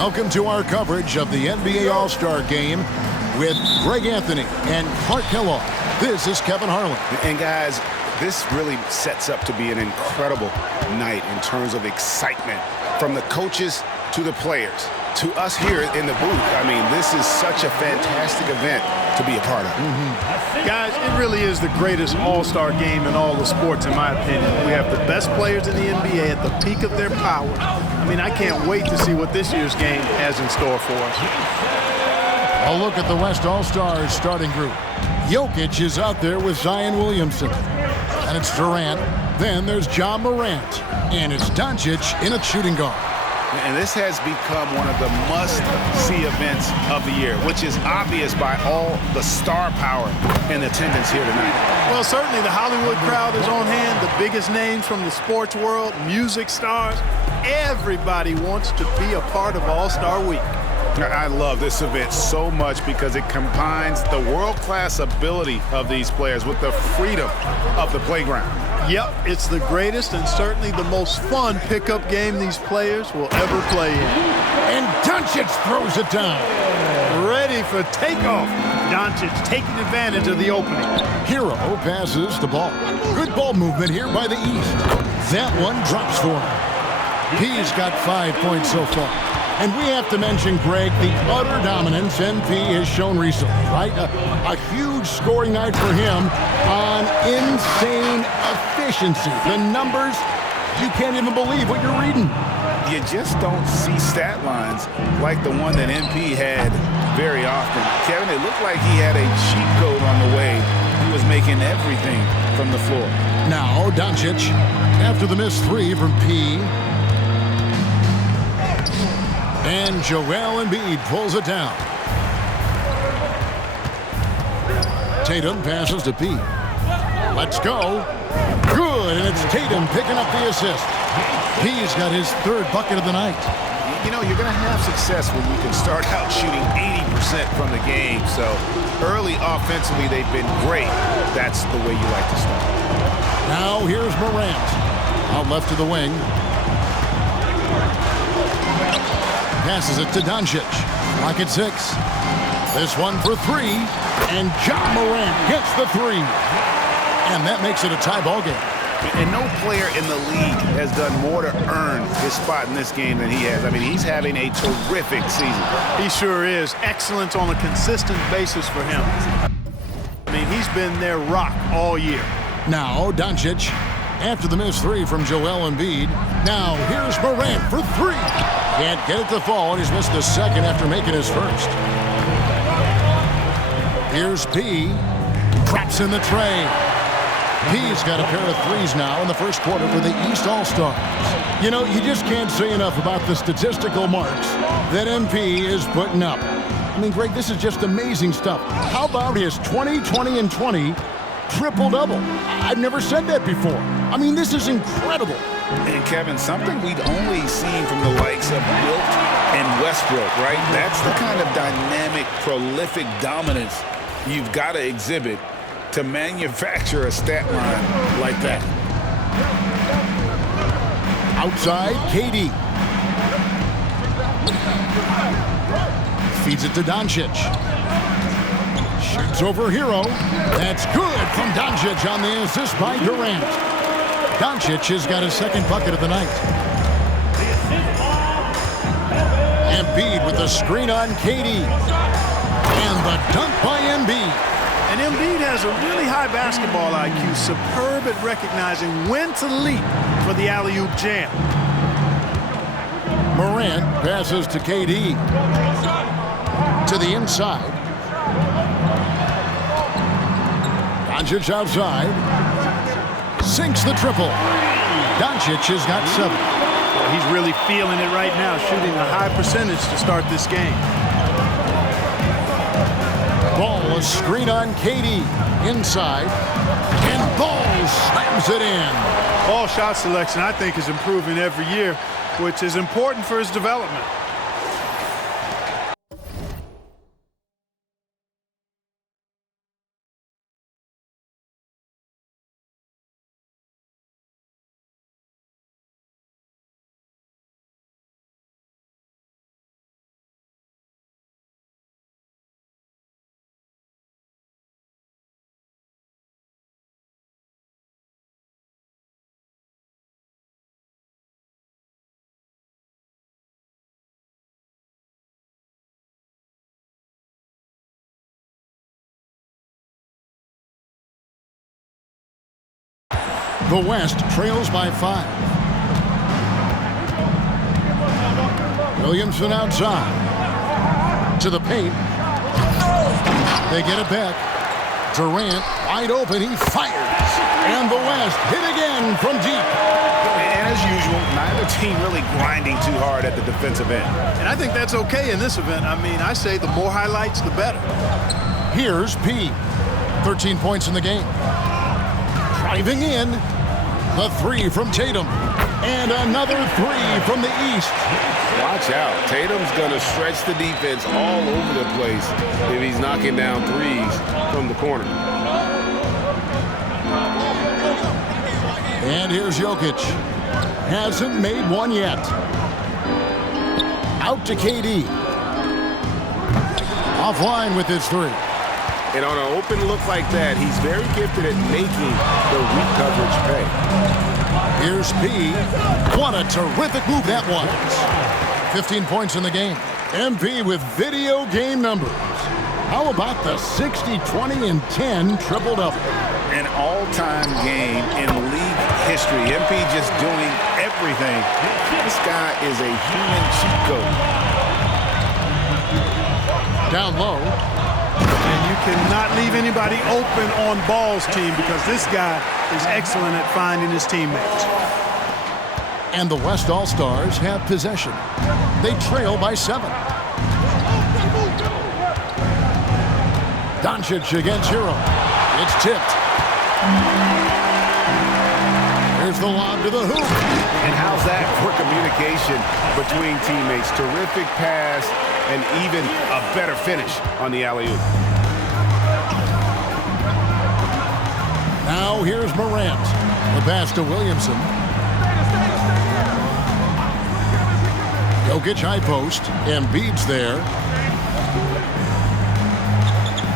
Welcome to our coverage of the NBA All-Star Game with Greg Anthony and Clark Kellogg. This is Kevin Harlan. And guys, this really sets up to be an incredible night in terms of excitement from the coaches to the players to us here in the booth. I mean, this is such a fantastic event to be a part of. Guys, it really is the greatest all-star game in all the sports, in my opinion. We have the best players in the NBA at the peak of their powers. I mean, I can't wait to see what this year's game has in store for us. A look at the West All-Stars starting group. Jokic is out there with Zion Williamson. And it's Durant. Then there's Ja Morant. And it's Doncic in at shooting guard. And this has become one of the must-see events of the year, which is obvious by all the star power and attendance here tonight. Well, certainly the Hollywood crowd is on hand, the biggest names from the sports world, music stars. Everybody wants to be a part of All-Star Week. I love this event so much because it combines the world-class ability of these players with the freedom of the playground. Yep, it's the greatest and certainly the most fun pickup game these players will ever play in. And Doncic throws it down. Ready for takeoff. Doncic taking advantage of the opening. Hero passes the ball. Good ball movement here by the East. That one drops for him. He's got 5 points so far. And we have to mention, Greg, the utter dominance MP has shown recently, right? A huge scoring night for him on insane efficiency. The numbers, you can't even believe what you're reading. You just don't see stat lines like the one that MP had very often. Kevin, it looked like he had a cheat code on the way. He was making everything from the floor. Now, Doncic, after the missed three from P. And Joel Embiid pulls it down. Tatum passes to P. Let's go. Good, and it's Tatum picking up the assist. P's got his third bucket of the night. You know, you're going to have success when you can start out shooting 80% from the game. So early offensively, they've been great. That's the way you like to start. Now here's Morant. Out left to the wing. Passes it to Doncic. Clock at 6. This one for three. And Ja Morant gets the three. And that makes it a tie ball game. And no player in the league has done more to earn his spot in this game than he has. I mean, he's having a terrific season. He sure is. Excellence on a consistent basis for him. I mean, he's been their rock all year. Now, Doncic, after the missed three from Joel Embiid. Now, here's Morant for three. Can't get it to fall, and he's missed the second after making his first. Here's P. Drops in the tray. P's got a pair of threes now in the first quarter for the East All-Stars. You know, you just can't say enough about the statistical marks that MP is putting up. I mean, Greg, this is just amazing stuff. How about his 20, 20, and 20 triple-double? I've never said that before. I mean, this is incredible. And Kevin, something we'd only seen from the likes of Wilt and Westbrook, right? That's the kind of dynamic, prolific dominance you've got to exhibit to manufacture a stat line like that. Outside, KD. Feeds it to Doncic. Shoots over Hero. That's good from Doncic on the assist by Durant. Doncic has got his second bucket of the night. Embiid with the screen on KD. And the dunk by Embiid. And Embiid has a really high basketball IQ, superb at recognizing when to leap for the alley-oop jam. Morant passes to KD. To the inside. Doncic outside. Sinks the triple. Doncic has got 7. Well, he's really feeling it right now, shooting a high percentage to start this game. Ball, a screen on KD. Inside. And Ball slams it in. Ball shot selection, I think, is improving every year, which is important for his development. The West trails by 5. Williamson outside. To the paint. They get it back. Durant wide open. He fires. And the West hit again from deep. And as usual, neither team really grinding too hard at the defensive end. And I think that's okay in this event. I mean, I say the more highlights, the better. Here's P. 13 points in the game. Driving in. The 3 from Tatum. And another 3 from the East. Watch out. Tatum's going to stretch the defense all over the place if he's knocking down threes from the corner. And here's Jokic. Hasn't made one yet. Out to KD. Offline with his 3. And on an open look like that, he's very gifted at making the weak coverage pay. Here's P. What a terrific move that was. 15 points in the game. MP with video game numbers. How about the 60, 20, and 10 triple-double? An all-time game in league history. MP just doing everything. This guy is a human cheat code. Down low. And you cannot leave anybody open on Ball's team because this guy is excellent at finding his teammates. And the West All-Stars have possession. They trail by 7. Doncic against Hero. It's tipped. Here's the lob to the hoop. And how's that for communication between teammates? Terrific pass and even a better finish on the alley-oop. Now here's Morant. The pass to Williamson. Jokic high post. Embiid's there.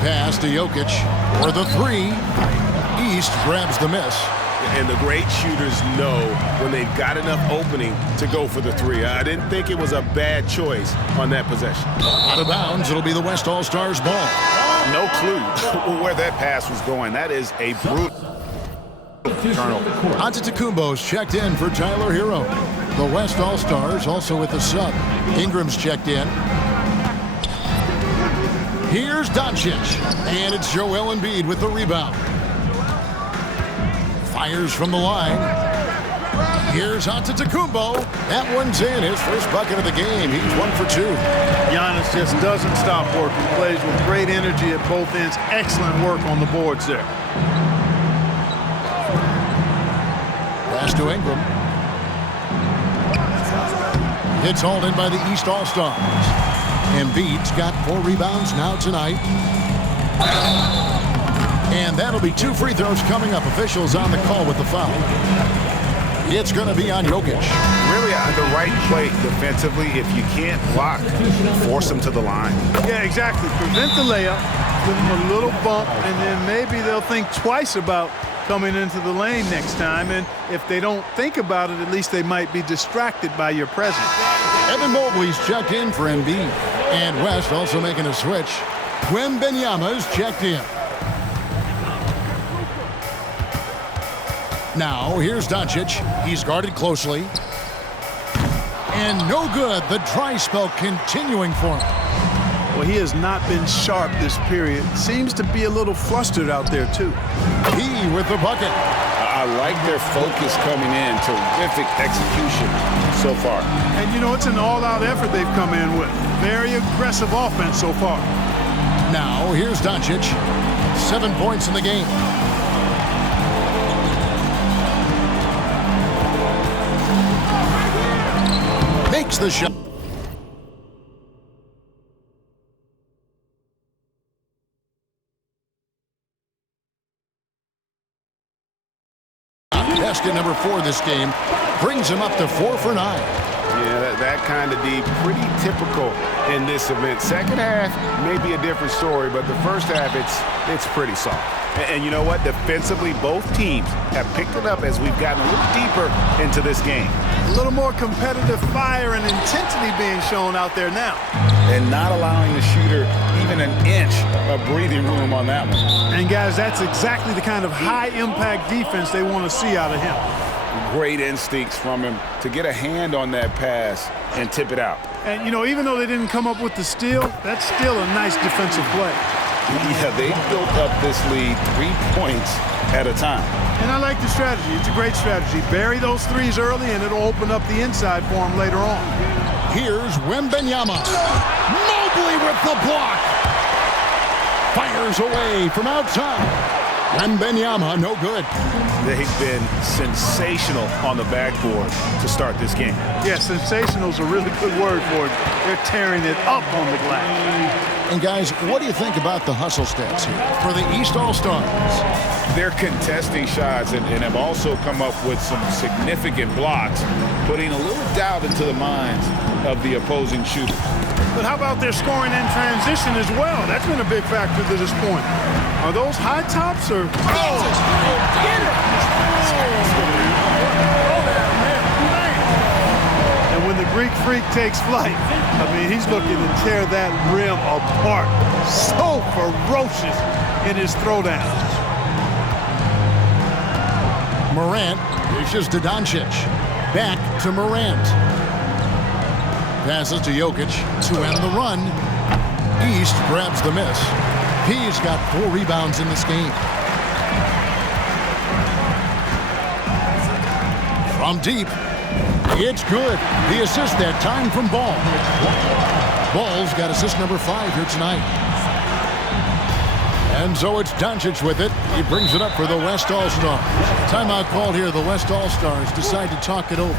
Pass to Jokic for the 3. East grabs the miss. And the great shooters know when they've got enough opening to go for the 3. I didn't think it was a bad choice on that possession. Out of bounds, it'll be the West All-Stars ball. No clue where that pass was going. That is a brutal turnover. Antetokounmpo's checked in for Tyler Hero. The West All-Stars also with the sub. Ingram's checked in. Here's Doncic. And it's Joel Embiid with the rebound. Fires from the line. Here's Antetokounmpo. That one's in. His first bucket of the game. He's 1 for 2. Giannis just doesn't stop working. Plays with great energy at both ends. Excellent work on the boards there. Pass to Ingram. It's hauled in by the East All-Stars. Embiid's got 4 rebounds now tonight. And that'll be 2 free throws coming up. Officials on the call with the foul. It's going to be on Jokic. Really the right play defensively. If you can't block, force him to the line. Yeah, exactly. Prevent the layup, give them a little bump, and then maybe they'll think twice about coming into the lane next time. And if they don't think about it, at least they might be distracted by your presence. Evan Mobley's checked in for Embiid. And West also making a switch. Wembanyama's checked in. Now, here's Doncic. He's guarded closely. And no good. The dry spell continuing for him. Well, he has not been sharp this period. Seems to be a little flustered out there, too. He with the bucket. I like their focus coming in. Terrific execution so far. And, you know, it's an all-out effort they've come in with. Very aggressive offense so far. Now, here's Doncic. 7 points in the game. Makes the shot. Best at number 4 this game. Brings him up to 4 for 9. Yeah, that kind of deep, pretty typical in this event. Second half may be a different story, but the first half, it's pretty soft. And you know what? Defensively, both teams have picked it up as we've gotten a little deeper into this game. A little more competitive fire and intensity being shown out there now. and not allowing the shooter even an inch of breathing room on that one. And, guys, that's exactly the kind of high-impact defense they want to see out of him. Great instincts from him to get a hand on that pass and tip it out. And, you know, even though they didn't come up with the steal, that's still a nice defensive play. Yeah, they built up this lead 3 points at a time. And I like the strategy. It's a great strategy. Bury those threes early, and it'll open up the inside for him later on. Here's Wembanyama. Mobley with the block. Fires away from outside. Wembanyama, no good. They've been sensational on the backboard to start this game. Yeah, sensational is a really good word for it. They're tearing it up on the glass. And, guys, what do you think about the hustle stats here for the East All-Stars? They're contesting shots and have also come up with some significant blocks, putting a little doubt into the minds of the opposing shooter. But how about their scoring in transition as well? That's been a big factor to this point. Are those high tops or... And when the Greek Freak takes flight, I mean, he's looking to tear that rim apart. So ferocious in his throwdowns. Morant dishes to Doncic. Back to Morant. Passes to Jokic to end the run. East grabs the miss. He's got 4 rebounds in this game. From deep, it's good. The assist that time from Ball. Ball's got assist number 5 here tonight. And so it's Doncic with it. He brings it up for the West All-Stars. Timeout called here. The West All-Stars decide to talk it over.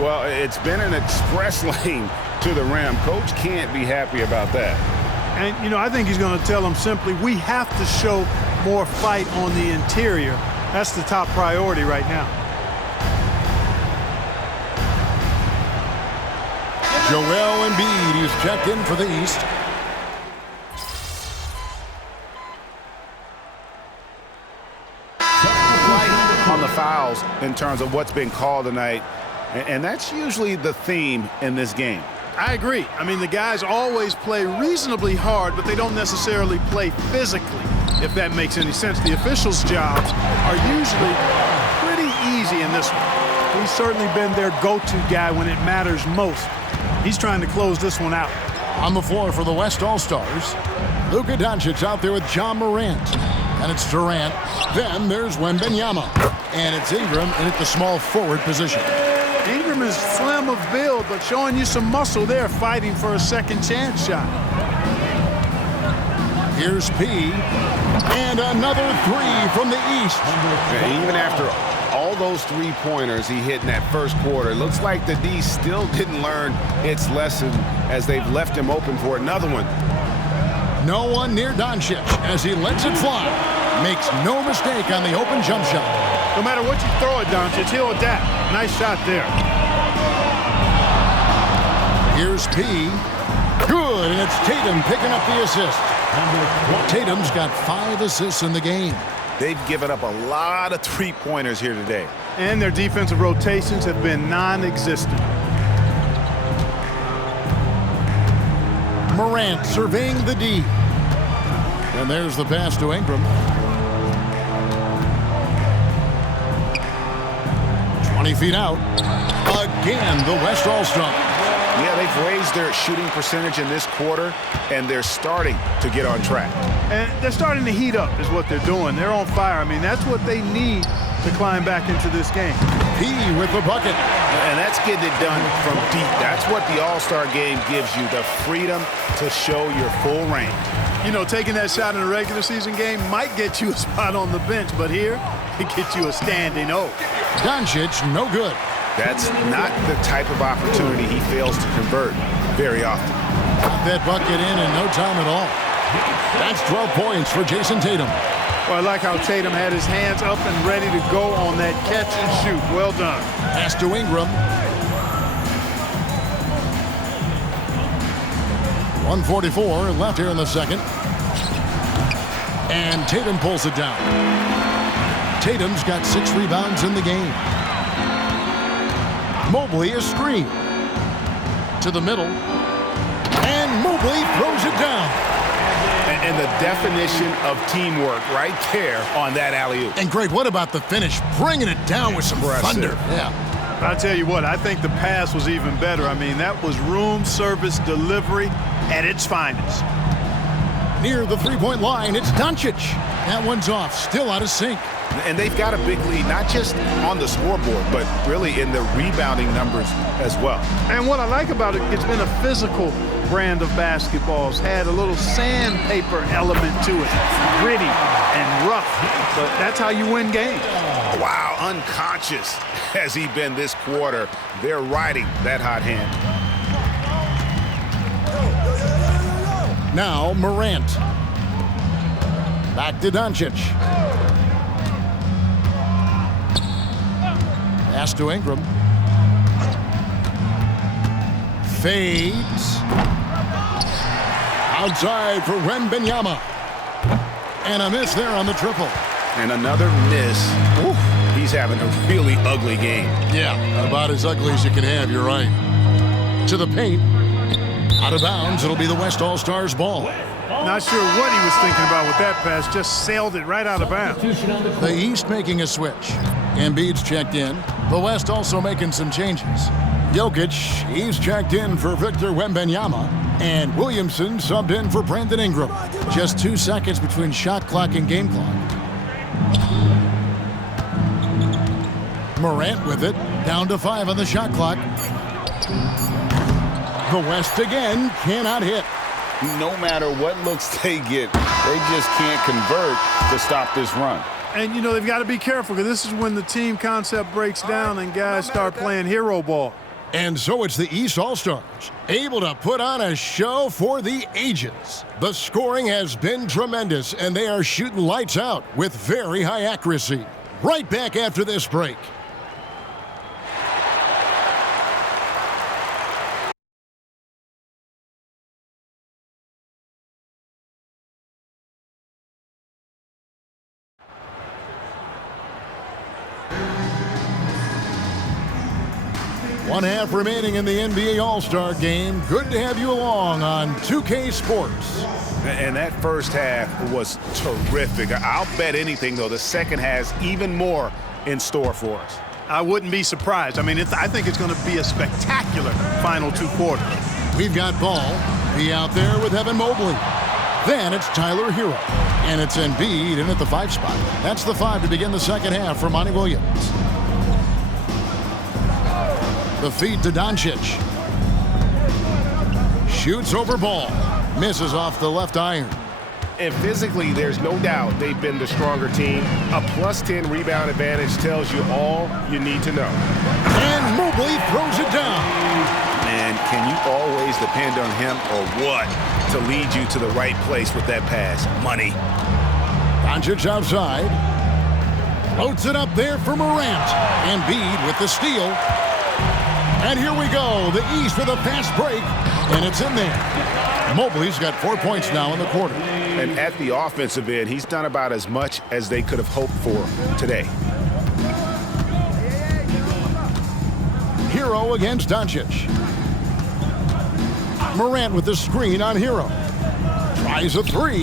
Well, it's been an express lane to the rim. Coach can't be happy about that. And, you know, I think he's going to tell them simply, we have to show more fight on the interior. That's the top priority right now. Joel Embiid is checked in for the East. Right on the fouls in terms of what's been called tonight, and that's usually the theme in this game. I agree. I mean, the guys always play reasonably hard, but they don't necessarily play physically, if that makes any sense. The officials' jobs are usually pretty easy in this one. He's certainly been their go-to guy when it matters most. He's trying to close this one out. On the floor for the West All-Stars, Luka Doncic out there with John Morant. And it's Durant. Then there's Wembanyama. And it's Ingram in at the small forward position. Ingram is slim of build, but showing you some muscle there, fighting for a second chance shot. Here's P. And another 3 from the East. And even after all those 3-pointers he hit in that first quarter, it looks like the D still didn't learn its lesson as they've left him open for another one. No one near Doncic as he lets it fly. Makes no mistake on the open jump shot. No matter what you throw at Doncic, he'll adapt. Nice shot there. Here's P. Good, and it's Tatum picking up the assist. Tatum's got 5 assists in the game. They've given up a lot of 3-pointers here today. And their defensive rotations have been non-existent. Morant surveying the D. And there's the pass to Ingram. 20 feet out. Again, the West All-Star. Yeah, they've raised their shooting percentage in this quarter, and they're starting to get on track. And they're starting to heat up is what they're doing. They're on fire. I mean, that's what they need to climb back into this game. P with the bucket. And that's getting it done from deep. That's what the All-Star game gives you, the freedom to show your full range. You know, taking that shot in a regular season game might get you a spot on the bench, but here, it gets you a standing O. Doncic, no good. That's not the type of opportunity he fails to convert very often. Got that bucket in no time at all. That's 12 points for Jason Tatum. Well, I like how Tatum had his hands up and ready to go on that catch and shoot. Well done. Pass to Ingram. 1:44 left here in the second. And Tatum pulls it down. Tatum's got 6 rebounds in the game. Mobley a screen. To the middle. And Mobley throws it down. And the definition of teamwork right there on that alley-oop. And great, what about the finish? Bringing it down with some thunder. Yeah. I'll tell you what, I think the pass was even better. I mean, that was room service delivery at its finest. Near the three-point line, it's Doncic. That one's off, still out of sync. And they've got a big lead, not just on the scoreboard, but really in the rebounding numbers as well. And what I like about it, it's been a physical brand of basketball. It's had a little sandpaper element to it, gritty and rough. But that's how you win games. Wow, unconscious has he been this quarter. They're riding that hot hand. Now Morant. Back to Doncic. Pass to Ingram. Fades. Outside for Wembanyama. And a miss there on the triple. And another miss. Ooh, he's having a really ugly game. Yeah, about as ugly as you can have, you're right. To the paint. Out of bounds, it'll be the West All-Stars ball. Not sure what he was thinking about with that pass. Just sailed it right out of bounds. The East making a switch. Embiid's checked in. The West also making some changes. Jokic, he's checked in for Victor Wembanyama. And Williamson subbed in for Brandon Ingram. Just 2 seconds between shot clock and game clock. Morant with it. Down to 5 on the shot clock. The West again cannot hit. No matter what looks they get, they just can't convert to stop this run. And, you know, they've got to be careful because this is when the team concept breaks down and guys start playing hero ball. And so it's the East All-Stars, able to put on a show for the ages. The scoring has been tremendous, and they are shooting lights out with very high accuracy. Right back after this break. One half remaining in the NBA All-Star game. Good to have you along on 2K Sports. And that first half was terrific. I'll bet anything, though, the second has even more in store for us. I wouldn't be surprised. I mean, I think it's going to be a spectacular final 2 quarters. We've got Ball. He out there with Evan Mobley. Then it's Tyler Hero. And it's Embiid in at the 5 spot. That's the 5 to begin the second half for Monty Williams. The feed to Doncic. Shoots over Ball. Misses off the left iron. And physically, there's no doubt they've been the stronger team. A +10 rebound advantage tells you all you need to know. And Mobley throws it down. Man, can you always depend on him or what to lead you to the right place with that pass? Money. Doncic outside. Floats it up there for Morant. Embiid with the steal. And here we go. The East with a fast break. And it's in there. Mobley's got 4 points now in the quarter. And at the offensive end, he's done about as much as they could have hoped for today. Hero against Doncic. Morant with the screen on Hero. Tries a 3.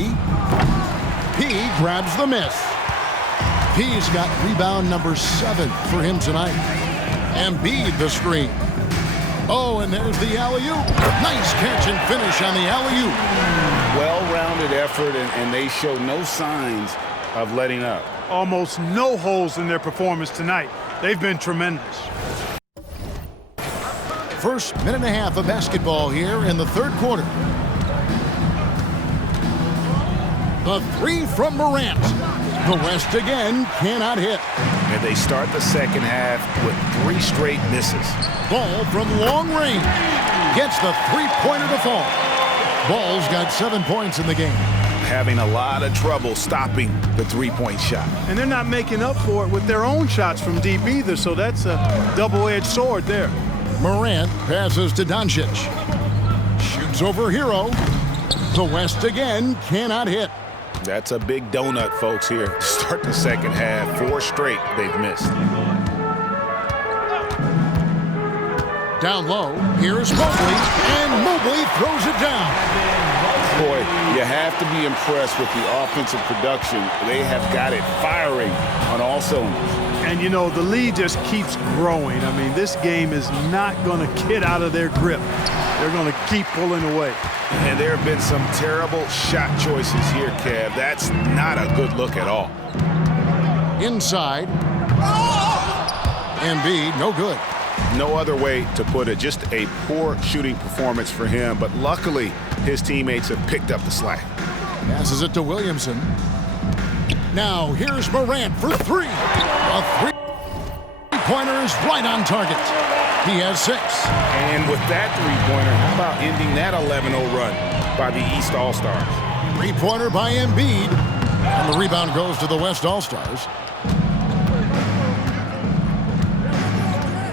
He grabs the miss. He's got rebound number 7 for him tonight. Embiid the screen. Oh, and there's the alley-oop. Nice catch and finish on the alley-oop. Well-rounded effort, and they show no signs of letting up. Almost no holes in their performance tonight. They've been tremendous. First minute and a half of basketball here in the third quarter. The 3 from Morant. The West again cannot hit. And they start the second half with 3 straight misses. Ball from long range. Gets the 3-pointer to fall. Ball's got 7 points in the game. Having a lot of trouble stopping the 3-point shot. And they're not making up for it with their own shots from deep either, so that's a double-edged sword there. Morant passes to Doncic. Shoots over Hero. The West again cannot hit. That's a big donut, folks, here to start the second half. 4 straight they've missed. Down low, here's Mobley, and Mobley throws it down. Boy, you have to be impressed with the offensive production. They have got it firing on all cylinders. And, you know, the lead just keeps growing. I mean, this game is not going to get out of their grip. They're going to keep pulling away. And there have been some terrible shot choices here, Kev. That's not a good look at all. Inside. Embiid, no good. No other way to put it. Just a poor shooting performance for him. But luckily, his teammates have picked up the slack. Passes it to Williamson. Now, here's Morant for three. A three-pointer is right on target. He has 6. And with that three-pointer, how about ending that 11-0 run by the East All-Stars? Three-pointer by Embiid. And the rebound goes to the West All-Stars.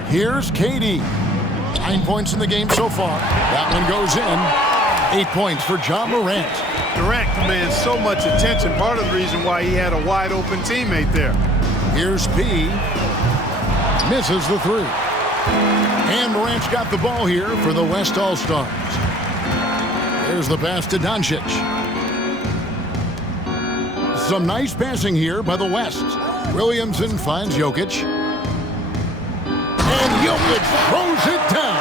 Here's KD. 9 points in the game so far. That one goes in. 8 points for Ja Morant. Durant commands so much attention. Part of the reason why he had a wide-open teammate there. Here's P. Misses the 3. And Morant's got the ball here for the West All-Stars. There's the pass to Doncic. Some nice passing here by the West. Williamson finds Jokic. And Jokic throws it down.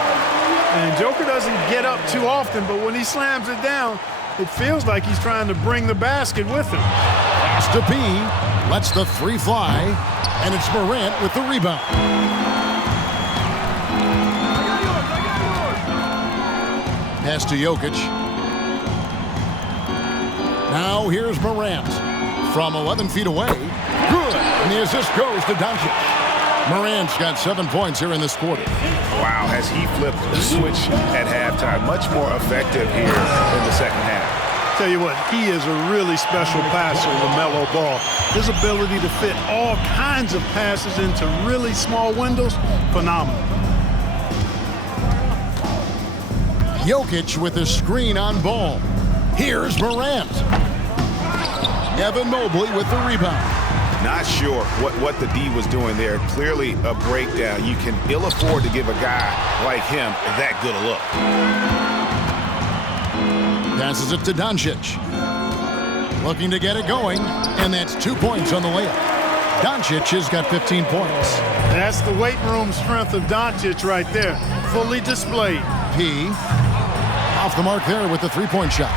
And Joker doesn't get up too often, but when he slams it down, it feels like he's trying to bring the basket with him. Pass to P. Lets the 3 fly. And it's Morant with the rebound. Pass to Jokic. Now here's Morant. From 11 feet away. Good. And the assist goes to Doncic. Morant's got 7 points here in this quarter. Wow, has he flipped the switch at halftime. Much more effective here in the second half. Tell you what, he is a really special passer, LaMelo Ball. His ability to fit all kinds of passes into really small windows, phenomenal. Jokic with a screen on Ball. Here's Morant. Evan Mobley with the rebound. Not sure what the D was doing there. Clearly a breakdown. You can ill afford to give a guy like him that good a look. Passes it to Doncic. Looking to get it going, and that's 2 points on the layup. Doncic has got 15 points. That's the weight room strength of Doncic right there. Fully displayed. P. Off the mark there with the three-point shot.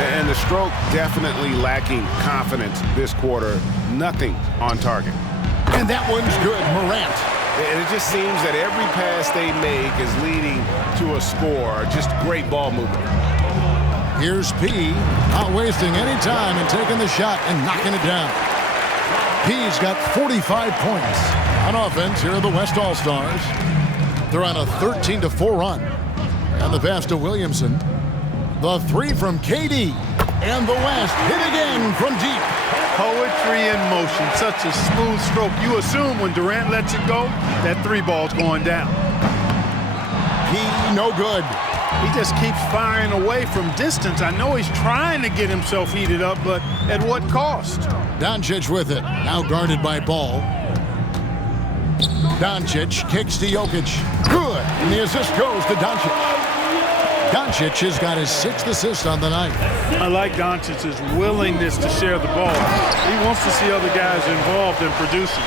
And the stroke definitely lacking confidence this quarter. Nothing on target. And that one's good. Morant. And it just seems that every pass they make is leading to a score. Just great ball movement. Here's P. Not wasting any time and taking the shot and knocking it down. P's got 45 points. On offense, here are the West All-Stars. They're on a 13-4 run. And the pass to Williamson. The 3 from KD. And the West hit again from deep. Poetry in motion. Such a smooth stroke. You assume when Durant lets it go, that 3 ball's going down. P, no good. He just keeps firing away from distance. I know he's trying to get himself heated up, but at what cost? Doncic with it. Now guarded by Ball. Doncic kicks to Jokic. Good. And the assist goes to Doncic. Doncic has got his 6th assist on the night. I like Doncic's willingness to share the ball. He wants to see other guys involved in producing.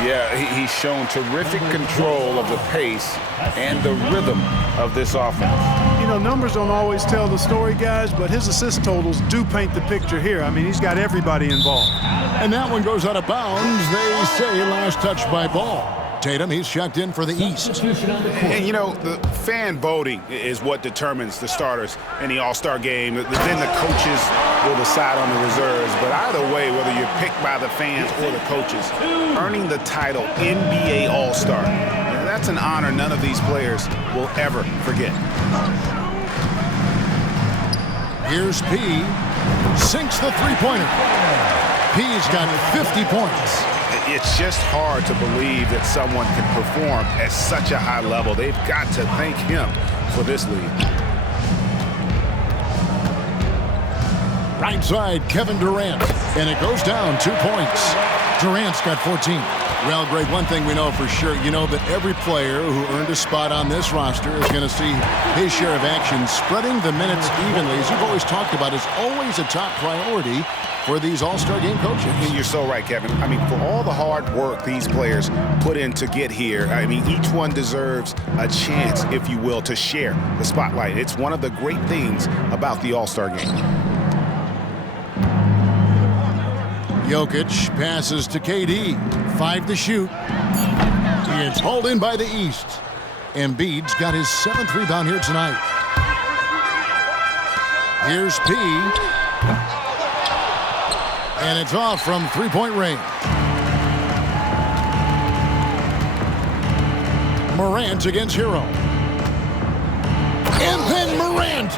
Yeah, he's shown terrific control of the pace and the rhythm of this offense. You know, numbers don't always tell the story, guys, but his assist totals do paint the picture here. I mean, he's got everybody involved. And that one goes out of bounds. They say last touch by Ball. Tatum, he's checked in for the East. And, you know, the fan voting is what determines the starters in the All-Star game. Then the coaches will decide on the reserves. But either way, whether you're picked by the fans or the coaches, earning the title NBA All-Star, that's an honor none of these players will ever forget. Here's P. Sinks the three-pointer. P's got 50 points. It's just hard to believe that someone can perform at such a high level. They've got to thank him for this lead. Right side, Kevin Durant. And it goes down 2 points. Durant's got 14. Well, Greg, one thing we know for sure, you know that every player who earned a spot on this roster is going to see his share of action. Spreading the minutes evenly, as you've always talked about, is always a top priority for these All-Star Game coaches. And you're so right, Kevin. I mean, for all the hard work these players put in to get here, I mean, each one deserves a chance, if you will, to share the spotlight. It's one of the great things about the All-Star Game. Jokic passes to KD. 5 to shoot. It's hauled in by the East. Embiid's got his 7th rebound here tonight. Here's P. And it's off from three-point range. Morant against Hero. And then Morant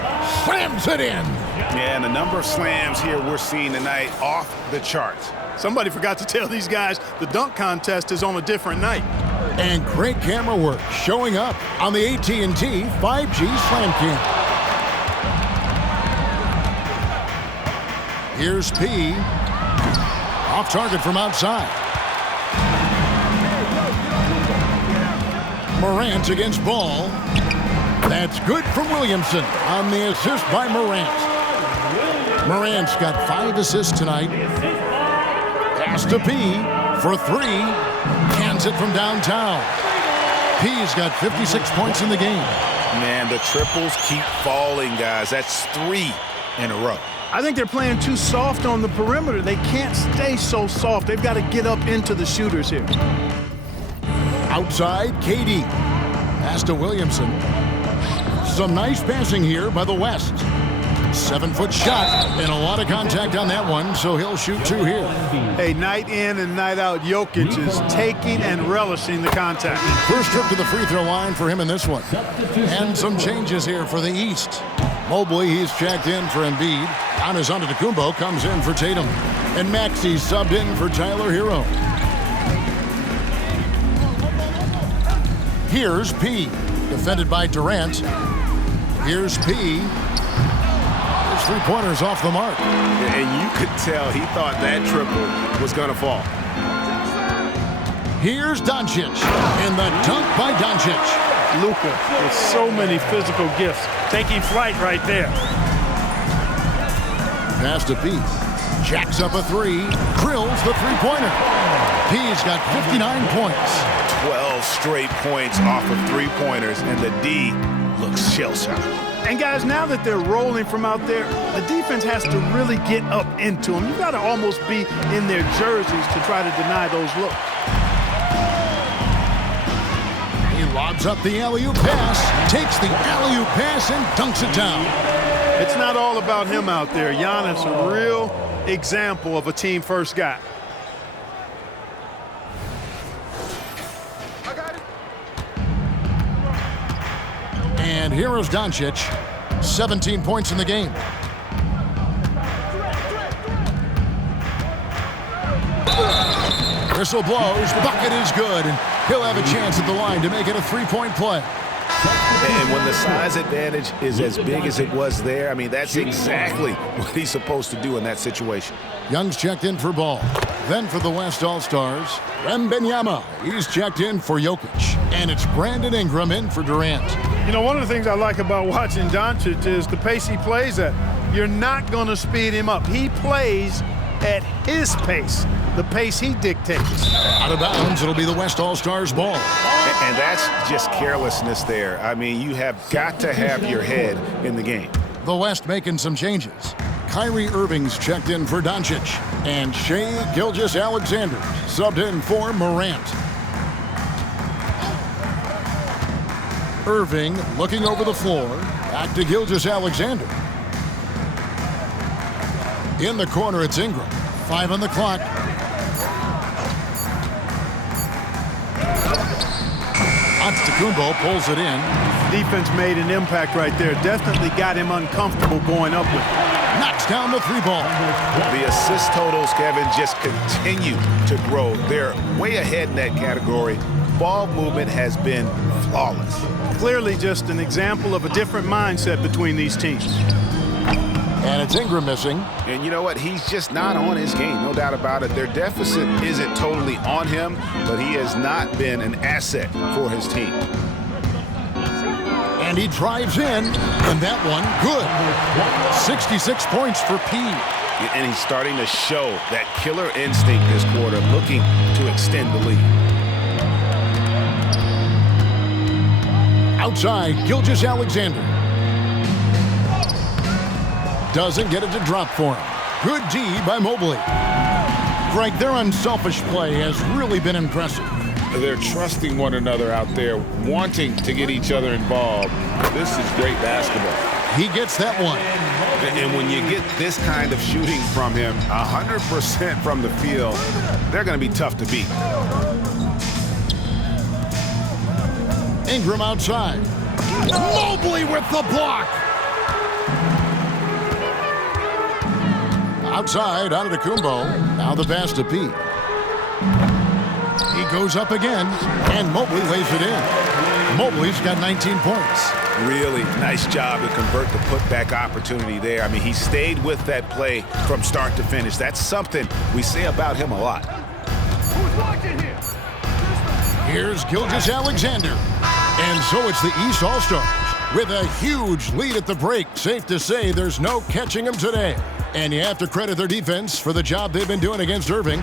slams it in. Yeah, and the number of slams here we're seeing tonight off the charts. Somebody forgot to tell these guys the dunk contest is on a different night. And great camera work showing up on the AT&T 5G Slam Cam. Here's P. Off target from outside. Morant against Ball. That's good from Williamson on the assist by Morant. Morant's got 5 assists tonight. Pass to P for 3. Cans it from downtown. P's got 56 points in the game. Man, the triples keep falling, guys. That's 3 in a row. I think they're playing too soft on the perimeter. They can't stay so soft. They've got to get up into the shooters here. Outside, KD. Pass to Williamson. Some nice passing here by the West. 7-foot shot and a lot of contact on that one, so he'll shoot 2 here. Hey, night in and night out, Jokic is taking and relishing the contact. First trip to the free throw line for him in this one. And some changes here for the East. Mobley, he's checked in for Embiid. Giannis Antetokounmpo comes in for Tatum. And Maxey subbed in for Tyler Hero. Here's P. Defended by Durant. Here's P. His three-pointer's off the mark. And you could tell he thought that triple was going to fall. Here's Doncic. And the dunk by Doncic. Luka with so many physical gifts. Taking flight right there. Pass to P. Jacks up a 3. Drills the three-pointer. P's got 59 points. 12 straight points off of three-pointers, and the D looks shell-shocked. And guys, now that they're rolling from out there, the defense has to really get up into them. You've got to almost be in their jerseys to try to deny those looks. He lobs up the alley-oop pass, takes the alley-oop pass and dunks it down. It's not all about him out there. Giannis, a real example of a team-first guy. And here is Doncic, 17 points in the game. Whistle blows, bucket is good, and he'll have a chance at the line to make it a 3-point play. And when the size advantage is as big as it was there, I mean, that's exactly what he's supposed to do in that situation. Young's checked in for Ball. Then for the West All-Stars, Wembanyama. He's checked in for Jokic. And it's Brandon Ingram in for Durant. You know, one of the things I like about watching Doncic is the pace he plays at. You're not going to speed him up. He plays at his pace, the pace he dictates. Out of bounds, it'll be the West All-Stars ball. And that's just carelessness there. I mean, you have got to have your head in the game. The West making some changes. Kyrie Irving's checked in for Doncic. And Shai Gilgeous-Alexander subbed in for Morant. Irving looking over the floor. Back to Gilgeous-Alexander. In the corner, it's Ingram. 5 on the clock. Antetokounmpo pulls it in. Defense made an impact right there. Definitely got him uncomfortable going up with it. Knocks down the 3-ball. The assist totals, Kevin, just continue to grow. They're way ahead in that category. Ball movement has been flawless. Clearly just an example of a different mindset between these teams. And it's Ingram missing. And you know what? He's just not on his game, no doubt about it. Their deficit isn't totally on him, but he has not been an asset for his team. And he drives in, and that one, good. 66 points for P. And he's starting to show that killer instinct this quarter, looking to extend the lead. Outside, Gilgeous-Alexander. Doesn't get it to drop for him. Good D by Mobley. Greg, their unselfish play has really been impressive. They're trusting one another out there, wanting to get each other involved. This is great basketball. He gets that one. And when you get this kind of shooting from him, 100% from the field, they're going to be tough to beat. Ingram outside. Mobley with the block. Outside, Antetokounmpo. Now the pass to P. He goes up again, and Mobley lays it in. Mobley's got 19 points. Really nice job to convert the putback opportunity there. I mean, he stayed with that play from start to finish. That's something we say about him a lot. Here's Gilgeous-Alexander. And so it's the East All-Stars with a huge lead at the break. Safe to say there's no catching them today. And you have to credit their defense for the job they've been doing against Irving.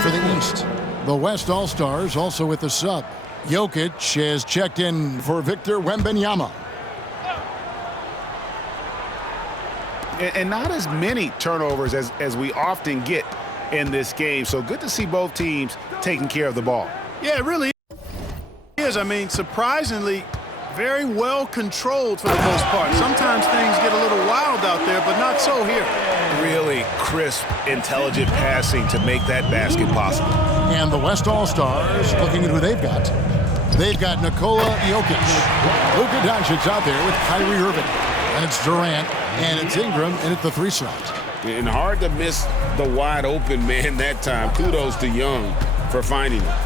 For the East. The West All-Stars also with the sub. Jokic has checked in for Victor Wembanyama. And not as many turnovers as we often get in this game. So good to see both teams taking care of the ball. Yeah, it really is. I mean, surprisingly, very well controlled for the most part. Sometimes things get a little wild out there, but not so here. Really crisp, intelligent passing to make that basket possible. And the West All-Stars looking at who they've got. They've got Nikola Jokic. Luka Doncic out there with Kyrie Irving. And it's Durant, and it's Ingram, and it's the 3 slot. And hard to miss the wide open man that time. Kudos to Young for finding it.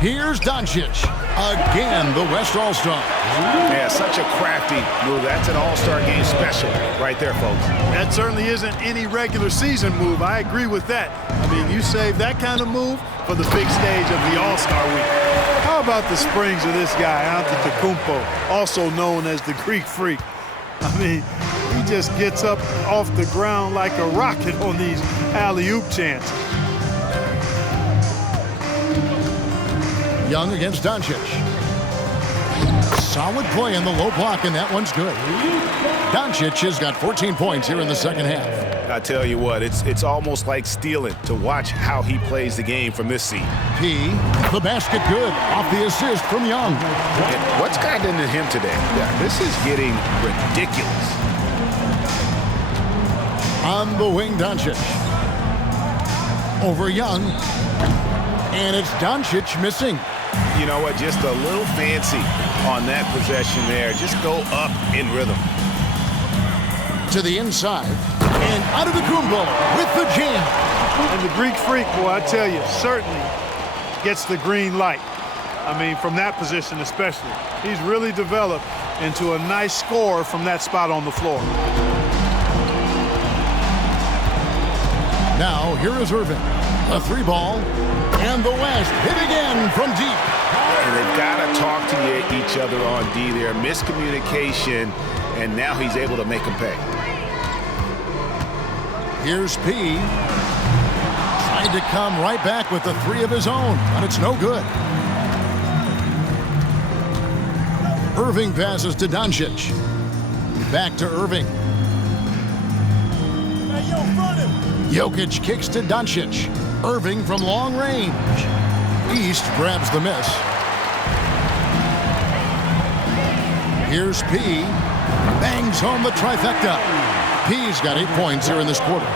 Here's Doncic. Again, the West All-Stars. Yeah, such a crafty move. That's an All-Star game special right there, folks. That certainly isn't any regular season move. I agree with that. I mean, you save that kind of move for the big stage of the All-Star week. How about the springs of this guy, Antetokounmpo, also known as the Greek Freak? I mean, he just gets up off the ground like a rocket on these alley-oop chances. Young against Doncic. Solid play in the low block, and that one's good. Doncic has got 14 points here in the second half. I tell you what, it's almost like stealing to watch how he plays the game from this seat. P, the basket good, off the assist from Young. And what's gotten into him today? Yeah, this is getting ridiculous. On the wing, Doncic. Over Young. And it's Doncic missing. You know what? Just a little fancy on that possession there. Just go up in rhythm. To the inside. And Antetokounmpo with the jam. And the Greek Freak, boy, I tell you, certainly gets the green light. I mean, from that position especially. He's really developed into a nice scorer from that spot on the floor. Now, here is Irving. A 3-ball. And the West hit again from deep. And they've got to talk to each other on D there. Miscommunication, and now he's able to make them pay. Here's P. Tried to come right back with the 3 of his own, but it's no good. Irving passes to Doncic. Back to Irving. Jokic kicks to Doncic. Irving from long range. East grabs the miss. Here's P. Bangs home the trifecta. P's got 8 points here in this quarter.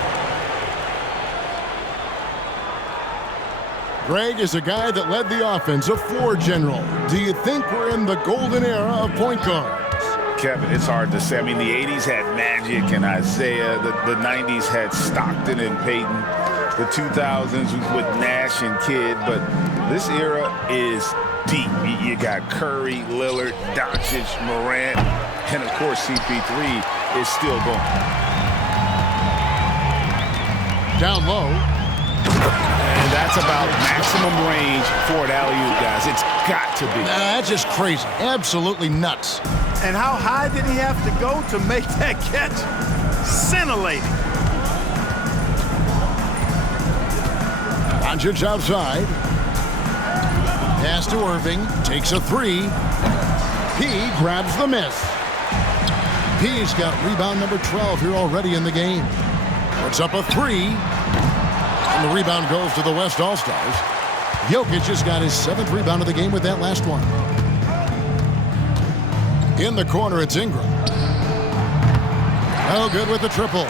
Greg is a guy that led the offense, a floor general. Do you think we're in the golden era of point guards? Kevin, it's hard to say. I mean, the 80s had Magic and Isaiah. The 90s had Stockton and Peyton. The 2000s with Nash and Kidd. But this era is deep. You got Curry, Lillard, Doncic, Morant, and, of course, CP3 is still going. Down low. And that's about maximum range for an alley-oop, guys. It's got to be. That's just crazy. Absolutely nuts. And how high did he have to go to make that catch? Scintillating. Doncic outside. Pass to Irving. Takes a three. P grabs the miss. P's got rebound number 12 here already in the game. Puts up a three. And the rebound goes to the West All-Stars. Jokic has got his 7th rebound of the game with that last one. In the corner, it's Ingram. Oh, good with the triple.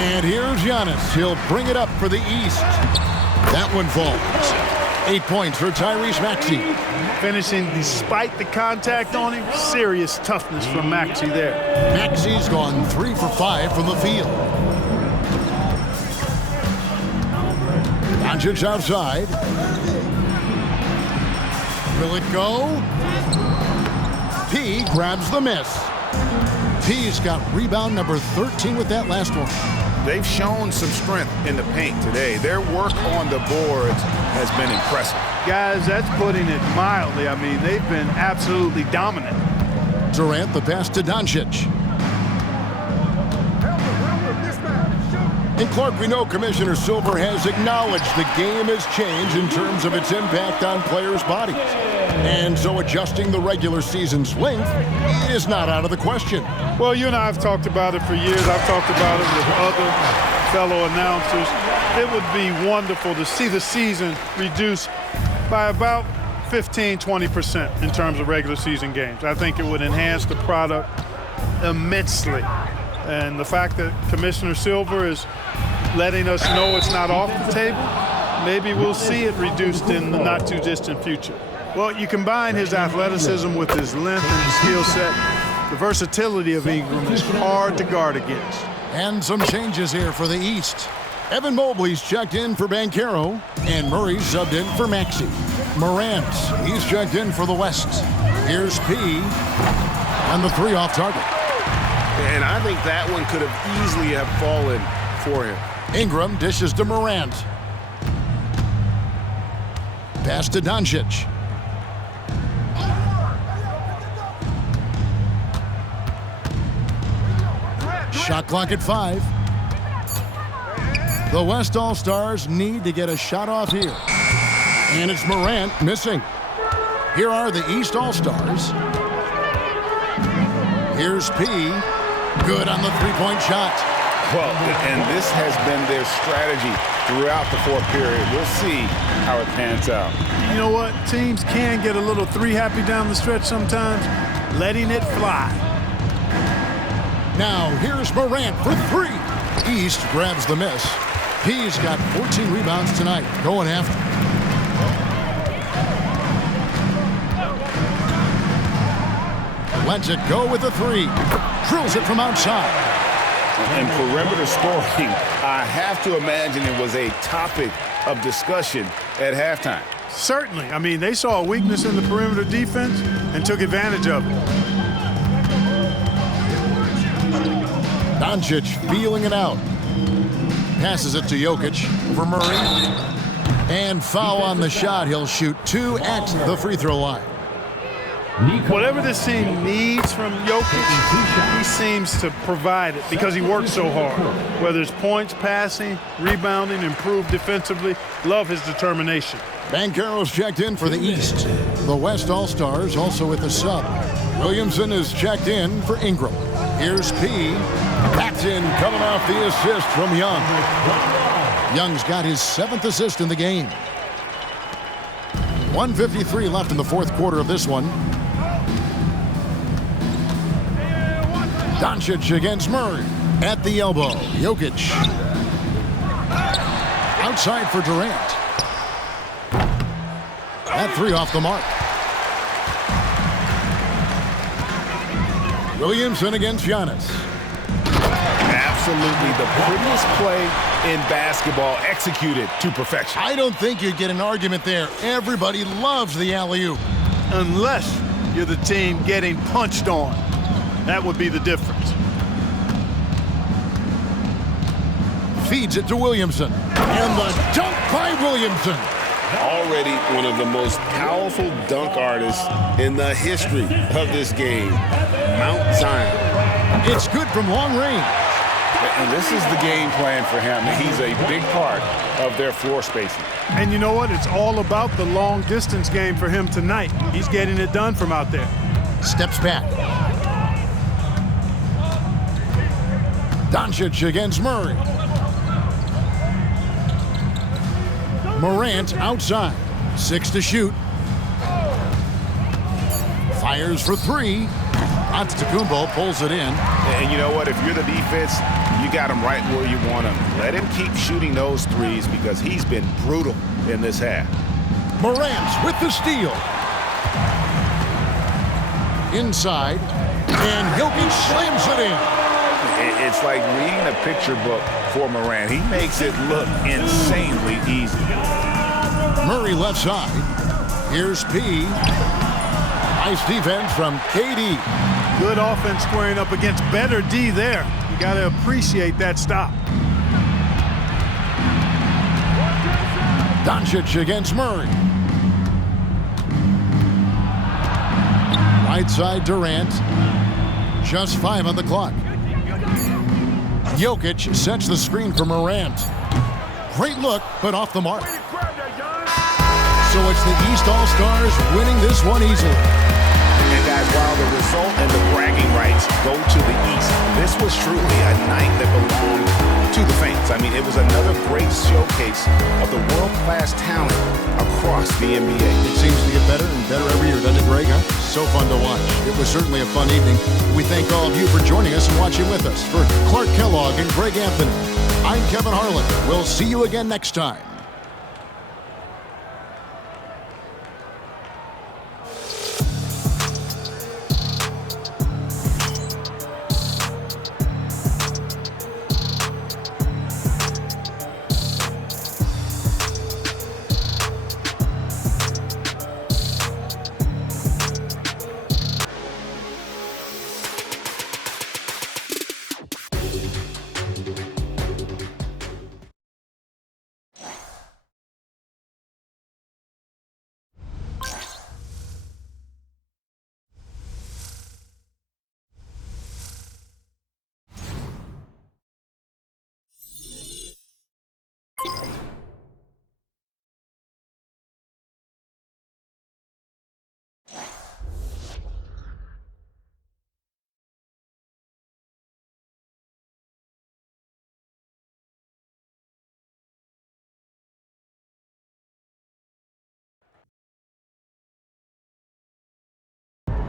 And here's Giannis. He'll bring it up for the East. That one falls. 8 points for Tyrese Maxey. Finishing despite the contact on him. Serious toughness from Maxey there. Maxey's gone 3 for 5 from the field. Doncic outside. Will it go? P grabs the miss. P's got rebound number 13 with that last one. They've shown some strength in the paint today. Their work on the boards has been impressive. Guys, that's putting it mildly. I mean, they've been absolutely dominant. Durant the pass to Doncic. And Clark, we know Commissioner Silver has acknowledged the game has changed in terms of its impact on players' bodies. And so adjusting the regular season's length is not out of the question. Well, you and I have talked about it for years. I've talked about it with other fellow announcers. It would be wonderful to see the season reduced by about 15-20% in terms of regular season games. I think it would enhance the product immensely. And the fact that Commissioner Silver is letting us know it's not off the table, maybe we'll see it reduced in the not-too-distant future. Well, you combine his athleticism with his length and his skill set, the versatility of Ingram is hard to guard against. And some changes here for the East. Evan Mobley's checked in for Banchero, and Murray's subbed in for Maxey. Morant, he's checked in for the West. Here's P, and the three off target. And I think that one could have easily have fallen for him. Ingram dishes to Morant. Pass to Doncic. Shot clock at 5. The West All-Stars need to get a shot off here. And it's Morant missing. Here are the East All-Stars. Here's P. Good on the three-point shot. Well, and this has been their strategy throughout the fourth period. We'll see how it pans out. You know what? Teams can get a little three-happy down the stretch sometimes, letting it fly. Now, here's Morant for 3. East grabs the miss. P's got 14 rebounds tonight, going after. Lets it go with the 3. Drills it from outside. And perimeter scoring, I have to imagine it was a topic of discussion at halftime. Certainly. I mean, they saw a weakness in the perimeter defense and took advantage of it. Doncic feeling it out. Passes it to Jokic for Murray. And foul on the shot. He'll shoot 2 at the free throw line. Whatever this team needs from Jokic, he seems to provide it because he works so hard. Whether it's points, passing, rebounding, improved defensively, love his determination. Banchero's checked in for the East. The West All-Stars also with the sub. Williamson is checked in for Ingram. Here's P. Paxton coming off the assist from Young. Young's got his 7th assist in the game. 1:53 left in the fourth quarter of this one. Doncic against Murray at the elbow. Jokic outside for Durant. That 3 off the mark. Williamson against Giannis. Absolutely the prettiest play in basketball, executed to perfection. I don't think you'd get an argument there. Everybody loves the alley-oop. Unless you're the team getting punched on. That would be the difference. Feeds it to Williamson. And the dunk by Williamson. Already one of the most powerful dunk artists in the history of this game. Mount Zion. It's good from long range. And this is the game plan for him. He's a big part of their floor spacing. And you know what? It's all about the long distance game for him tonight. He's getting it done from out there. Steps back. Doncic against Murray. Morant outside. 6 to shoot. Fires for 3. Antetokounmpo pulls it in. And you know what? If you're the defense, you got him right where you want him. Let him keep shooting those threes because he's been brutal in this half. Morant with the steal. Inside. And Jokic slams it in. It's like reading a picture book for Morant. He makes it look insanely easy. Murray left side. Here's P. Nice defense from KD. Good offense squaring up against better D there. You got to appreciate that stop. Doncic against Murray. Right side Durant. Just 5 on the clock. Jokic sets the screen for Morant. Great look, but off the mark. So it's the East All-Stars winning this one easily. And guys, while the result and the bragging rights go to the East, this was truly a night that belonged to the fans. I mean, it was another great showcase of the world-class talent across the NBA. It seems to get better and better every year, doesn't it, Greg? Huh? So fun to watch. It was certainly a fun evening. We thank all of you for joining us and watching with us. For Clark Kellogg and Greg Anthony, I'm Kevin Harlan. We'll see you again next time.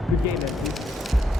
Good game, man.